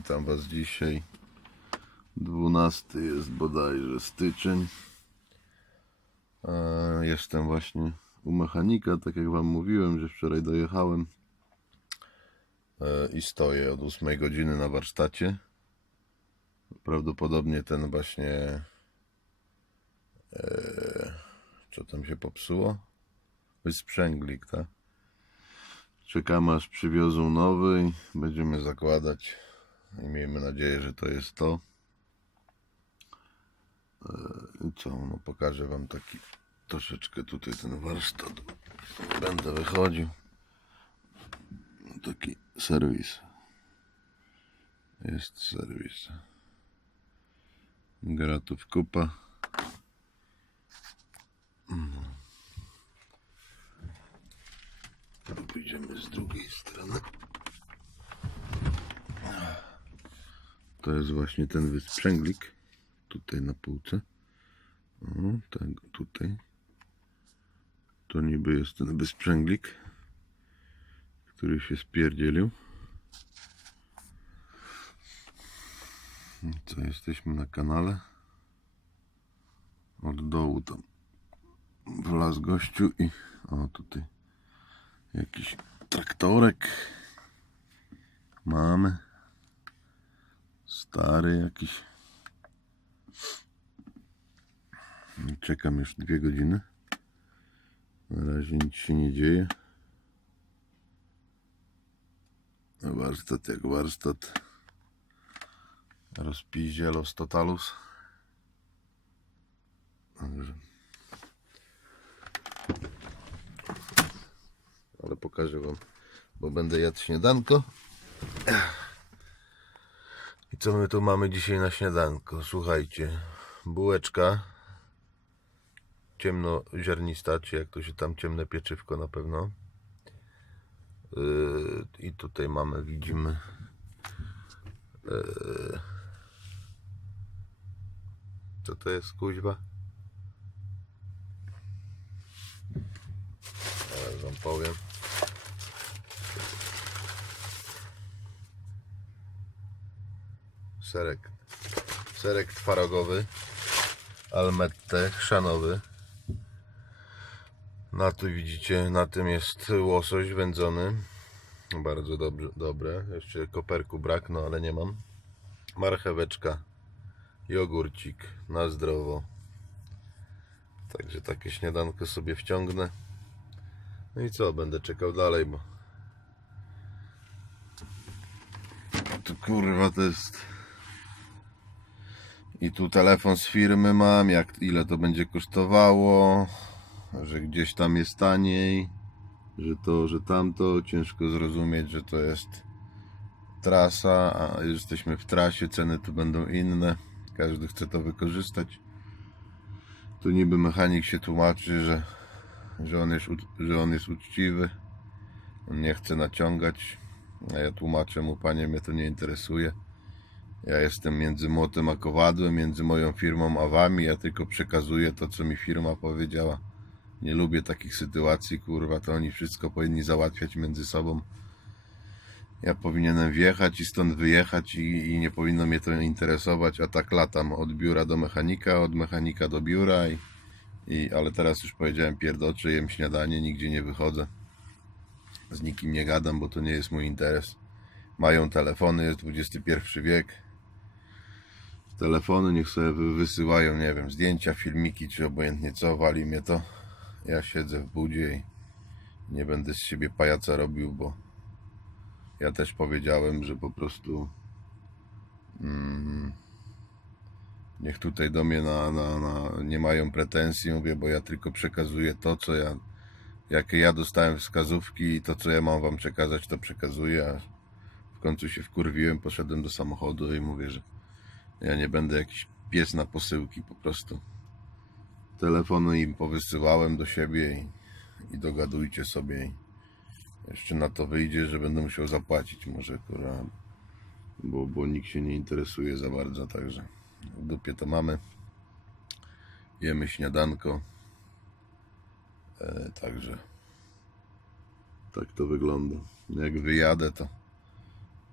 Witam Was dzisiaj. 12 jest bodajże styczeń. E, Jestem właśnie u mechanika, tak jak Wam mówiłem, że wczoraj dojechałem E, i stoję od 8 godziny na warsztacie. Prawdopodobnie ten właśnie. E, co tam się popsuło? Wysprzęglik, tak? Czekamy aż przywiozą nowy będziemy zakładać. I miejmy nadzieję, że to jest to. E, I co? No pokażę Wam taki troszeczkę tutaj ten warsztat. Będę wychodził. Taki serwis. Jest serwis. Gratów kupa. No. Pójdziemy z drugiej strony. To jest właśnie ten wysprzęglik. Tutaj na półce. O, tak, tutaj. To niby jest ten wysprzęglik, który się spierdzielił. Co, jesteśmy na kanale. Od dołu tam wlazł gościu i o tutaj jakiś traktorek mamy stary jakiś. Czekam już dwie godziny. Na razie nic się nie dzieje. Warsztat jak warsztat. Rozpiździe los totalus. Także. ale pokażę wam bo będę jadł śniadanko i co my tu mamy dzisiaj na śniadanko? Słuchajcie, bułeczka ciemnoziarnista, czy jak to się tam ciemne pieczywko na pewno. Yy, I tutaj mamy, widzimy yy, co to jest kuźwa? Zaraz wam powiem. Serek. Serek twarogowy almette chrzanowy. Na tu widzicie na tym jest łosoś wędzony. Bardzo dobrze, dobre. Jeszcze koperku brak no ale nie mam. Marcheweczka jogurcik na zdrowo. Także takie śniadanko sobie wciągnę. No i co będę czekał dalej bo to kurwa to jest i tu telefon z firmy mam, jak ile to będzie kosztowało, że gdzieś tam jest taniej, że to, że tamto, ciężko zrozumieć, że to jest trasa, a jesteśmy w trasie, ceny tu będą inne, każdy chce to wykorzystać. Tu niby mechanik się tłumaczy, że, że, on, jest, że on jest uczciwy, on nie chce naciągać, a ja tłumaczę mu, panie, mnie to nie interesuje. Ja jestem między młotem a kowadłem, między moją firmą a wami. Ja tylko przekazuję to, co mi firma powiedziała. Nie lubię takich sytuacji, kurwa, to oni wszystko powinni załatwiać między sobą. Ja powinienem wjechać i stąd wyjechać i, i nie powinno mnie to interesować, a tak latam od biura do mechanika, od mechanika do biura i, i ale teraz już powiedziałem pierdocze, jem śniadanie, nigdzie nie wychodzę. Z nikim nie gadam, bo to nie jest mój interes. Mają telefony, jest XXI wiek telefony, niech sobie wy- wysyłają, nie wiem, zdjęcia, filmiki, czy obojętnie co, wali mnie to. Ja siedzę w budzie i nie będę z siebie pajaca robił, bo ja też powiedziałem, że po prostu mm, niech tutaj do mnie na, na, na, nie mają pretensji, mówię, bo ja tylko przekazuję to, co ja, jakie ja dostałem wskazówki i to, co ja mam wam przekazać, to przekazuję, a w końcu się wkurwiłem, poszedłem do samochodu i mówię, że ja nie będę jakiś pies na posyłki, po prostu. Telefony im powysyłałem do siebie i, i dogadujcie sobie. Jeszcze na to wyjdzie, że będę musiał zapłacić może, kurwa, bo, bo nikt się nie interesuje za bardzo, także w dupie to mamy. Jemy śniadanko. E, także tak to wygląda. Jak wyjadę, to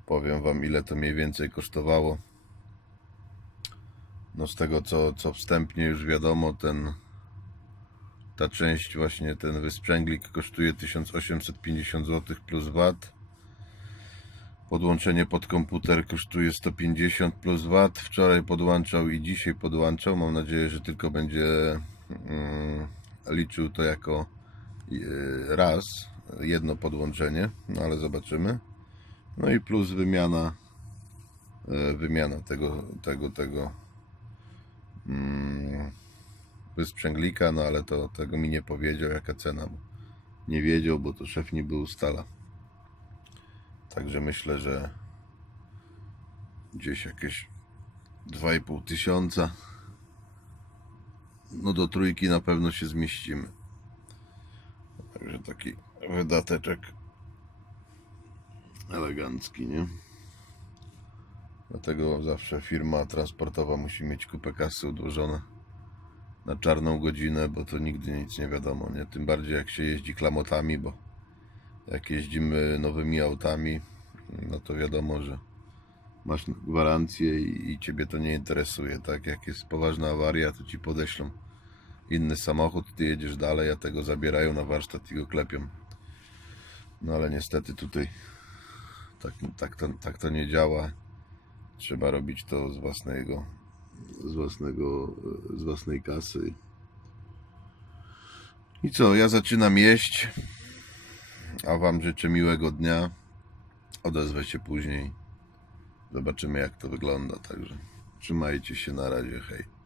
Powiem wam ile to mniej więcej kosztowało. No z tego co, co wstępnie już wiadomo, ten ta część właśnie ten wysprzęglik kosztuje 1850 zł plus VAT. Podłączenie pod komputer kosztuje 150 plus VAT. Wczoraj podłączał i dzisiaj podłączał. Mam nadzieję, że tylko będzie mm, liczył to jako e, raz, jedno podłączenie, no ale zobaczymy. No i plus wymiana e, wymiana tego tego tego mm, wysprzęglika, no ale to tego mi nie powiedział jaka cena. Nie wiedział, bo to szef niby ustala. Także myślę, że gdzieś jakieś 2,5 tysiąca. No do trójki na pewno się zmieścimy. Także taki wydateczek elegancki, nie? Dlatego zawsze firma transportowa musi mieć kupę kasy odłożone na czarną godzinę, bo to nigdy nic nie wiadomo, nie? Tym bardziej jak się jeździ klamotami, bo jak jeździmy nowymi autami, no to wiadomo, że masz gwarancję i, i ciebie to nie interesuje, tak? Jak jest poważna awaria, to ci podeślą inny samochód, ty jedziesz dalej, a tego zabierają na warsztat i go klepią. No ale niestety tutaj tak, tak, to, tak to nie działa. Trzeba robić to z własnego, z własnego, z własnej kasy. I co, ja zaczynam jeść, a wam życzę miłego dnia. Odezwę się później. Zobaczymy jak to wygląda, także trzymajcie się na razie, hej.